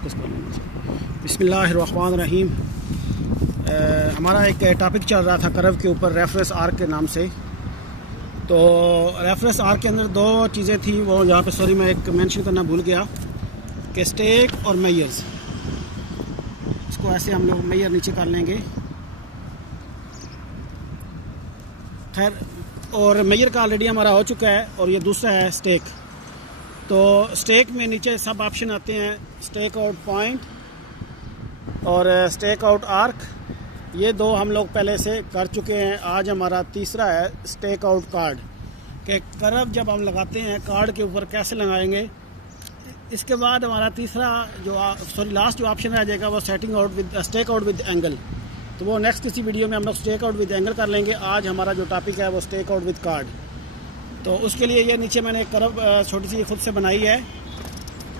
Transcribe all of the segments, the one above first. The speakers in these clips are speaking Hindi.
फोकस कर लेना। बिस्मिल्लाहिर्रहमानिर्रहीम। हमारा एक टॉपिक चल रहा था कर्व के ऊपर रेफरेंस आर्क के नाम से। तो रेफरेंस आर्क के अंदर दो चीज़ें थी, वो यहाँ पे सॉरी मैं एक मेंशन करना भूल गया कि स्टेक और मेयर्स। इसको ऐसे हम लोग मेयर नीचे कर लेंगे। खैर, और मेयर का ऑलरेडी हमारा हो चुका है और ये दूसरा है स्टेक। तो स्टेक में नीचे सब ऑप्शन आते हैं, स्टेक आउट पॉइंट और स्टेक आउट आर्क। ये दो हम लोग पहले से कर चुके हैं। आज हमारा तीसरा है स्टेक आउट कार्ड कि कर्व जब हम लगाते हैं कार्ड के ऊपर कैसे लगाएंगे। इसके बाद हमारा तीसरा लास्ट जो ऑप्शन रह जाएगा वो setting out with stake out with angle. तो वो नेक्स्ट किसी वीडियो में हम लोग स्टेक आउट विद एंगल कर लेंगे। आज हमारा जो टॉपिक है वो स्टेक आउट विद कार्ड। तो उसके लिए ये नीचे मैंने एक कर्व छोटी सी खुद से बनाई है।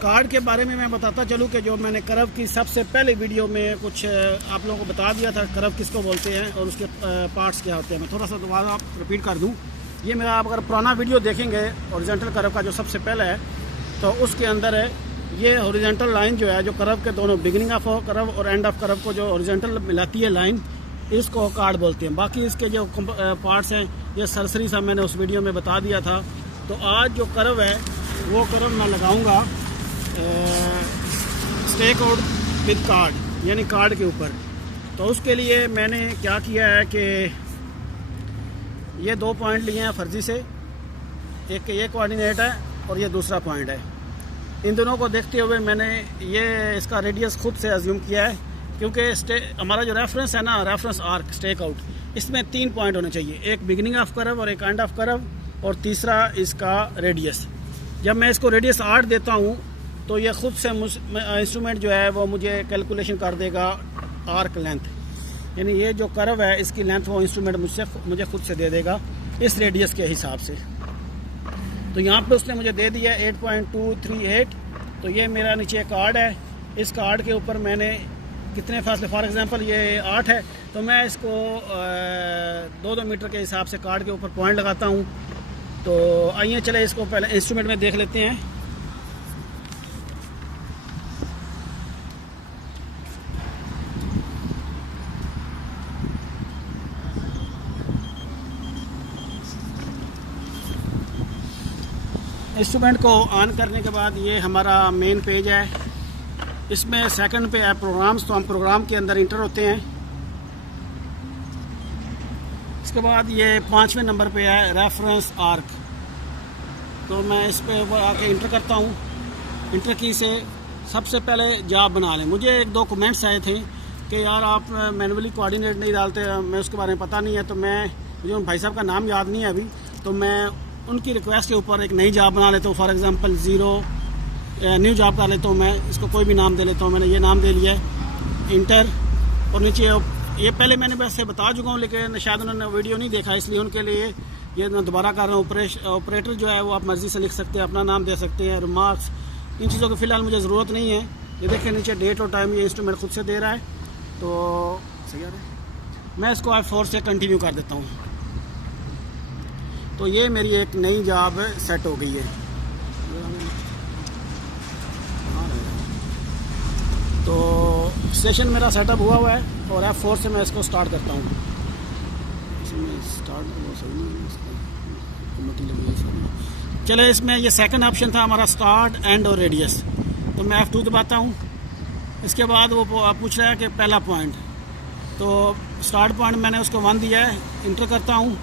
कार्ड के बारे में मैं बताता चलूँ कि जो मैंने कर्व की सबसे पहले वीडियो में कुछ आप लोगों को बता दिया था कर्व किसको बोलते हैं और उसके पार्ट्स क्या होते हैं। मैं थोड़ा सा दोबारा रिपीट कर दूँ। ये मेरा आप अगर पुराना वीडियो देखेंगे हॉरिजॉन्टल कर्व का जो सबसे पहला है, तो उसके अंदर है ये हॉरिजॉन्टल लाइन जो है जो कर्व के दोनों बिगिनिंग ऑफ कर्व और एंड ऑफ कर्व को जो हॉरिजॉन्टल मिलाती है लाइन, इसको कार्ड बोलते हैं। बाकी इसके जो पार्ट्स हैं ये सरसरी सा मैंने उस वीडियो में बता दिया था। तो आज जो कर्व है वो कर्व मैं लगाऊंगा स्टेक आउट विद कार्ड, यानी कार्ड के ऊपर। तो उसके लिए मैंने क्या किया है कि ये दो पॉइंट लिए हैं फर्जी से, एक ये कोऑर्डिनेट है और ये दूसरा पॉइंट है। इन दोनों को देखते हुए मैंने ये इसका रेडियस खुद से अज्यूम किया है, क्योंकि हमारा जो रेफरेंस है ना, रेफरेंस आर्क स्टेक आउट, इसमें 3 पॉइंट होने चाहिए, एक बिगिनिंग ऑफ कर्व और एक एंड ऑफ कर्व और तीसरा इसका रेडियस। जब मैं इसको रेडियस 8 देता हूँ तो ये खुद से इंस्ट्रूमेंट जो है वो मुझे कैलकुलेशन कर देगा आर्क लेंथ, यानी ये जो कर्व है इसकी लेंथ वो इंस्ट्रूमेंट मुझे खुद से दे देगा इस रेडियस के हिसाब से। तो यहाँ पे उसने मुझे दे दिया 8.238। तो ये मेरा नीचे कार्ड है। इस कार्ड के ऊपर मैंने कितने फासले, फॉर एग्जांपल ये 8 है तो मैं इसको 2-2 मीटर के हिसाब से कार्ड के ऊपर पॉइंट लगाता हूँ। तो आइए चले इसको पहले इंस्ट्रूमेंट में देख लेते हैं। इंस्ट्रूमेंट को ऑन करने के बाद ये हमारा मेन पेज है। इसमें सेकंड पे है प्रोग्राम्स, तो हम प्रोग्राम के अंदर इंटर होते हैं। इसके बाद ये 5वें नंबर पे है रेफरेंस आर्क। तो मैं इस पे आके इंटर करता हूँ। इंटर की से सबसे पहले जॉब बना लें। मुझे 1-2 कमेंट्स आए थे कि यार आप मैनुअली कोऑर्डिनेट नहीं डालते, मैं उसके बारे में पता नहीं है। तो मुझे उन भाई साहब का नाम याद नहीं है अभी, तो मैं उनकी रिक्वेस्ट के ऊपर एक नई जॉब बना लेता हूँ। फॉर एग्जांपल 0 न्यू जॉब कर लेता हूँ मैं, इसको कोई भी नाम दे लेता हूँ। मैंने ये नाम दे लिया है, इंटर। और नीचे ये पहले मैंने वैसे बता चुका हूँ, लेकिन शायद उन्होंने वीडियो नहीं देखा, इसलिए उनके लिए ये मैं दोबारा कर रहा हूँ। ऑपरेटर जो है वो आप मर्ज़ी से लिख सकते हैं, अपना नाम दे सकते हैं। रिमार्क्स, इन चीज़ों की फ़िलहाल मुझे ज़रूरत नहीं है। ये देखिए नीचे डेट और टाइम ये इंस्ट्रूमेंट खुद से दे रहा है। तो सही है, मैं इसको F4 से कंटिन्यू कर देता हूँ। तो ये मेरी एक नई जॉब सेट हो गई है। तो सेशन मेरा सेटअप हुआ है और F4 से मैं इसको स्टार्ट करता हूँ। चले, इसमें ये सेकंड ऑप्शन था हमारा स्टार्ट, एंड और रेडियस। तो मैं F2 दबाता हूँ। इसके बाद वो पूछ रहा है कि पहला पॉइंट, तो स्टार्ट पॉइंट मैंने उसको 1 दिया है, इंटर करता हूँ।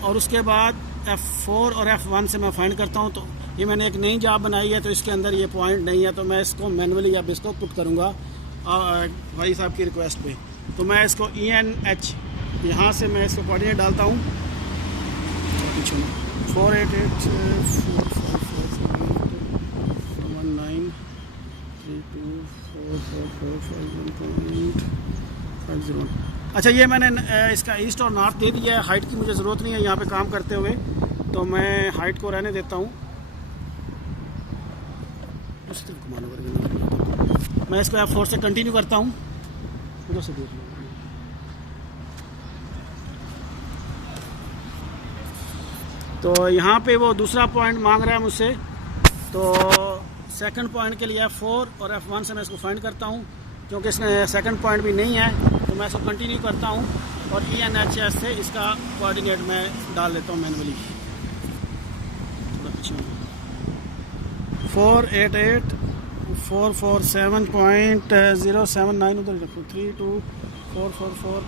और उसके बाद F4 और F1 से मैं फाइंड करता हूँ। तो ये मैंने एक नई जॉब बनाई है, तो इसके अंदर ये पॉइंट नहीं है, तो मैं इसको मैनुअली अब इसको पुट करूँगा भाई साहब की रिक्वेस्ट पे। तो मैं इसको ENH यहाँ से मैं इसको कोऑर्डिनेट डालता हूँ 48819324445. अच्छा, ये मैंने इसका ईस्ट और नॉर्थ दे दिया है। हाइट की मुझे ज़रूरत नहीं है यहाँ पे काम करते हुए, तो मैं हाइट को रहने देता हूँ। मैं इसको F4 से कंटिन्यू करता हूँ। उधर से देख लो। तो यहाँ पे वो दूसरा पॉइंट मांग रहा है मुझसे। तो सेकंड पॉइंट के लिए F4 और F1 से मैं इसको फाइंड करता हूँ। क्योंकि इसमें सेकंड पॉइंट भी नहीं है तो मैं इसको कंटिन्यू करता हूँ और ENHS से इसका कोऑर्डिनेट मैं डाल देता हूँ मैनुअली। थोड़ा पीछे 488 447.079 उधर रखो 32444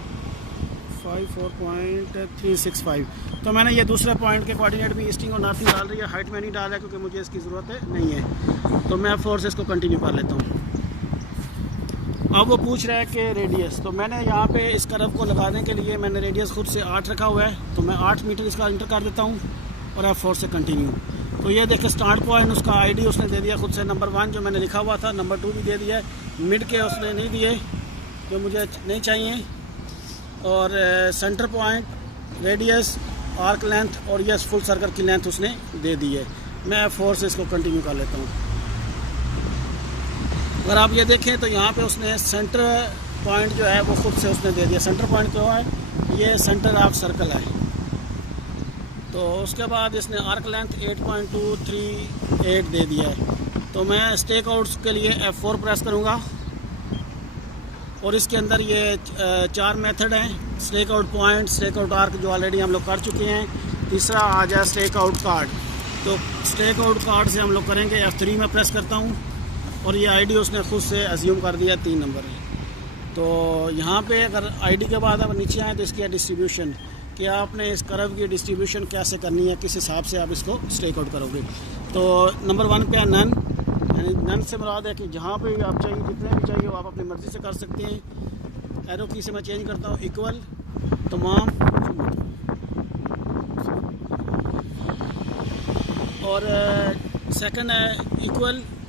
54.365। तो मैंने ये दूसरे पॉइंट के कोऑर्डिनेट भी ईस्टिंग और नॉर्थिंग डाल रही है, हाइट में नहीं डाला है क्योंकि मुझे इसकी ज़रूरत नहीं है। तो मैं F4 से इसको कंटिन्यू कर लेता हूँ। अब वो पूछ रहा है कि रेडियस, तो मैंने यहाँ पे इस कर्व को लगाने के लिए मैंने रेडियस खुद से 8 रखा हुआ है, तो मैं 8 मीटर इसका इंटर कर देता हूँ और F4 से कंटिन्यू। तो ये देखें स्टार्ट पॉइंट उसका ID उसने दे दिया खुद से नंबर 1 जो मैंने लिखा हुआ था, नंबर 2 भी दे दिया है, मिड के उसने नहीं दिए जो मुझे नहीं चाहिए, और centre point, radius, arc length और ये फुल सर्कल की लेंथ उसने दे दी है। मैं F4 से इसको कंटिन्यू कर लेता हूँ। अगर आप ये देखें तो यहाँ पे उसने सेंटर पॉइंट जो है वो खुद से उसने दे दिया। सेंटर पॉइंट क्यों है? ये सेंटर ऑफ सर्कल है। तो उसके बाद इसने आर्क लेंथ 8.238 दे दिया है। तो मैं स्टेक आउट्स के लिए F4 प्रेस करूँगा और इसके अंदर ये 4 मेथड हैं। Stake out point, stake out arc जो ऑलरेडी हम लोग कर चुके हैं। तीसरा आ जाए स्टेक आउट कार्ड। तो स्टेक आउट कार्ड से हम लोग करेंगे F3 में प्रेस करता हूँ और ये ID उसने खुद से अज्यूम कर दिया 3 नंबर है। तो यहाँ पे अगर ID के बाद आप नीचे आए तो इसकी है डिस्ट्रीब्यूशन, कि आपने इस कर्व की डिस्ट्रीब्यूशन कैसे करनी है, किस हिसाब से आप इसको स्टेक आउट करोगे। तो नंबर 1 पे है नन, यानी नन से मुराद है कि जहाँ पे आप चाहिए जितने भी चाहिए वो आप अपनी मर्ज़ी से कर सकते हैं। एरो की से मैं चेंज करता हूँ इक्वल, तमाम, और सेकंड है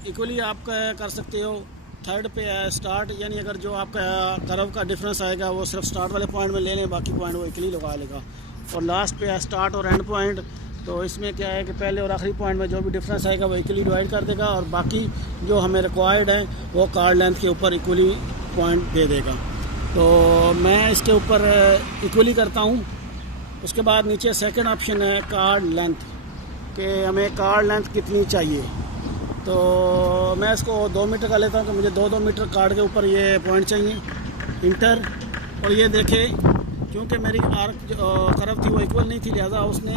इक्वली आप कर सकते हो। थर्ड पे है स्टार्ट, यानी अगर जो आपका कर्व का डिफरेंस आएगा वो सिर्फ स्टार्ट वाले पॉइंट में ले लें, बाकी पॉइंट वो इक्वली लगा लेगा। और लास्ट पे है स्टार्ट और एंड पॉइंट। तो इसमें क्या है कि पहले और आखिरी पॉइंट में जो भी डिफरेंस आएगा वो इक्वली डिवाइड कर देगा और बाकी जो हमें रिक्वायर्ड है वो कार्ड लेंथ के ऊपर इक्वली पॉइंट दे देगा। तो मैं इसके ऊपर इक्वली करता हूँ। उसके बाद नीचे सेकंड ऑप्शन है कार्ड लेंथ, कि हमें कार्ड लेंथ कितनी चाहिए। तो मैं इसको 2 मीटर का लेता हूँ कि मुझे 2 मीटर कार्ड के ऊपर ये पॉइंट चाहिए। इंटर, और ये देखें क्योंकि मेरी आर्क कर्व थी वो इक्वल नहीं थी, लिहाजा उसने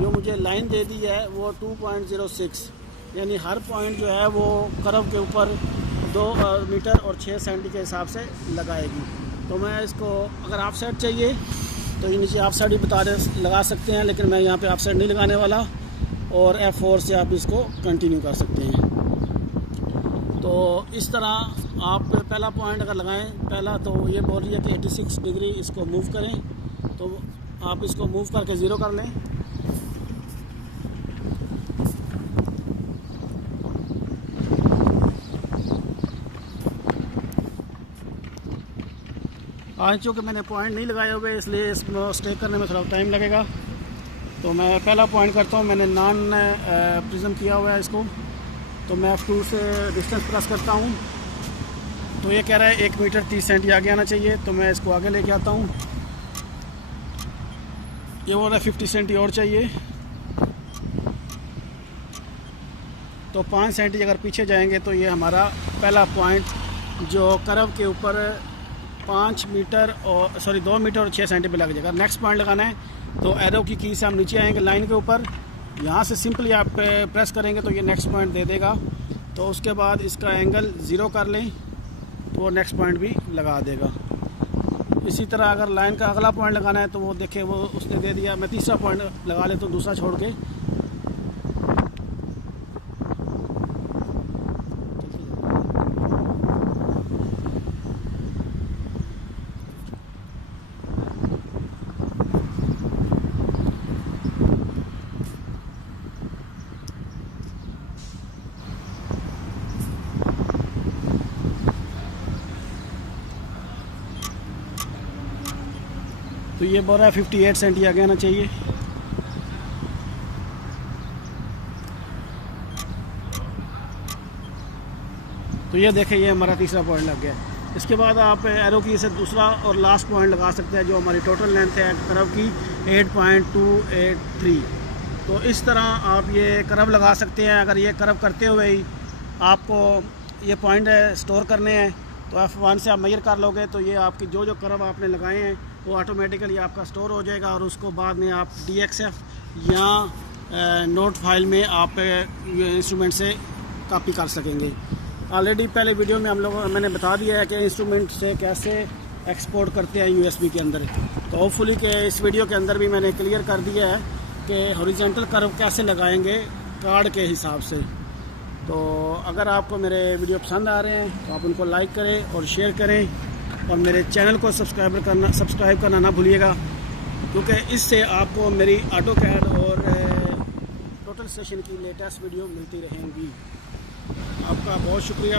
जो मुझे लाइन दे दी है वो 2.06, यानी हर पॉइंट जो है वो कर्व के ऊपर 2 मीटर और 6 सेंटी के हिसाब से लगाएगी। तो मैं इसको अगर ऑफ साइड चाहिए तो ये नीचे ऑफ साइड भी लगा सकते हैं, लेकिन मैं यहाँ पे ऑफ साइड नहीं लगाने वाला, और F4 से आप इसको कंटिन्यू कर सकते हैं। तो इस तरह आप पहला पॉइंट अगर लगाएं, पहला तो ये बोल रही है कि 86 डिग्री इसको मूव करें, तो आप इसको मूव करके 0 कर लें। आज चूँकि मैंने पॉइंट नहीं लगाए हुए इसलिए इसको स्टे करने में थोड़ा टाइम लगेगा। तो मैं पहला पॉइंट करता हूँ, मैंने नॉन प्रिज्म किया हुआ है इसको, तो मैं F2 से डिस्टेंस प्रेस करता हूँ। तो ये कह रहा है 1 मीटर 30 सेंटी आगे आना चाहिए, तो मैं इसको आगे लेके आता हूँ। ये बोल रहा है 50 सेंटी और चाहिए, तो 5 सेंटी अगर पीछे जाएंगे तो ये हमारा पहला पॉइंट जो कर्व के ऊपर 2 मीटर और 6 सेंटी पे लग जाएगा। नेक्स्ट पॉइंट लगाना है तो एरो की से हम नीचे आएंगे लाइन के ऊपर, यहाँ से सिंपली आप प्रेस करेंगे तो ये नेक्स्ट पॉइंट दे देगा। तो उसके बाद इसका एंगल 0 कर लें तो वो नेक्स्ट पॉइंट भी लगा देगा। इसी तरह अगर लाइन का अगला पॉइंट लगाना है तो वो देखें वो उसने दे दिया। मैं तीसरा पॉइंट लगा लेता हूँ दूसरा छोड़ के। तो ये बोल रहा है 58 सेंटी आगे आना चाहिए। तो ये देखें ये हमारा तीसरा पॉइंट लग गया। इसके बाद आप एरो की से दूसरा और लास्ट पॉइंट लगा सकते हैं जो हमारी टोटल लेंथ है कर्व की 8.283। तो इस तरह आप ये कर्व लगा सकते हैं। अगर ये कर्व करते हुए ही आपको ये पॉइंट स्टोर करने हैं। तो F1 से आप मेजर कर लोगे तो ये आपकी जो जो कर्व आपने लगाए हैं वो ऑटोमेटिकली आपका स्टोर हो जाएगा, और उसको बाद में आप DXF या नोट फाइल में आप ये इंस्ट्रूमेंट से कॉपी कर सकेंगे। ऑलरेडी पहले वीडियो में मैंने बता दिया है कि इंस्ट्रूमेंट से कैसे एक्सपोर्ट करते हैं USB के अंदर। तो होपफुली कि इस वीडियो के अंदर भी मैंने क्लियर कर दिया है कि हॉरिजॉन्टल कर्व कैसे लगाएंगे कार्ड के हिसाब से। तो अगर आपको मेरे वीडियो पसंद आ रहे हैं तो आप उनको लाइक करें और शेयर करें, और मेरे चैनल को सब्सक्राइब करना ना भूलिएगा, क्योंकि इससे आपको मेरी AutoCAD और टोटल स्टेशन की लेटेस्ट वीडियो मिलती रहेंगी। आपका बहुत शुक्रिया।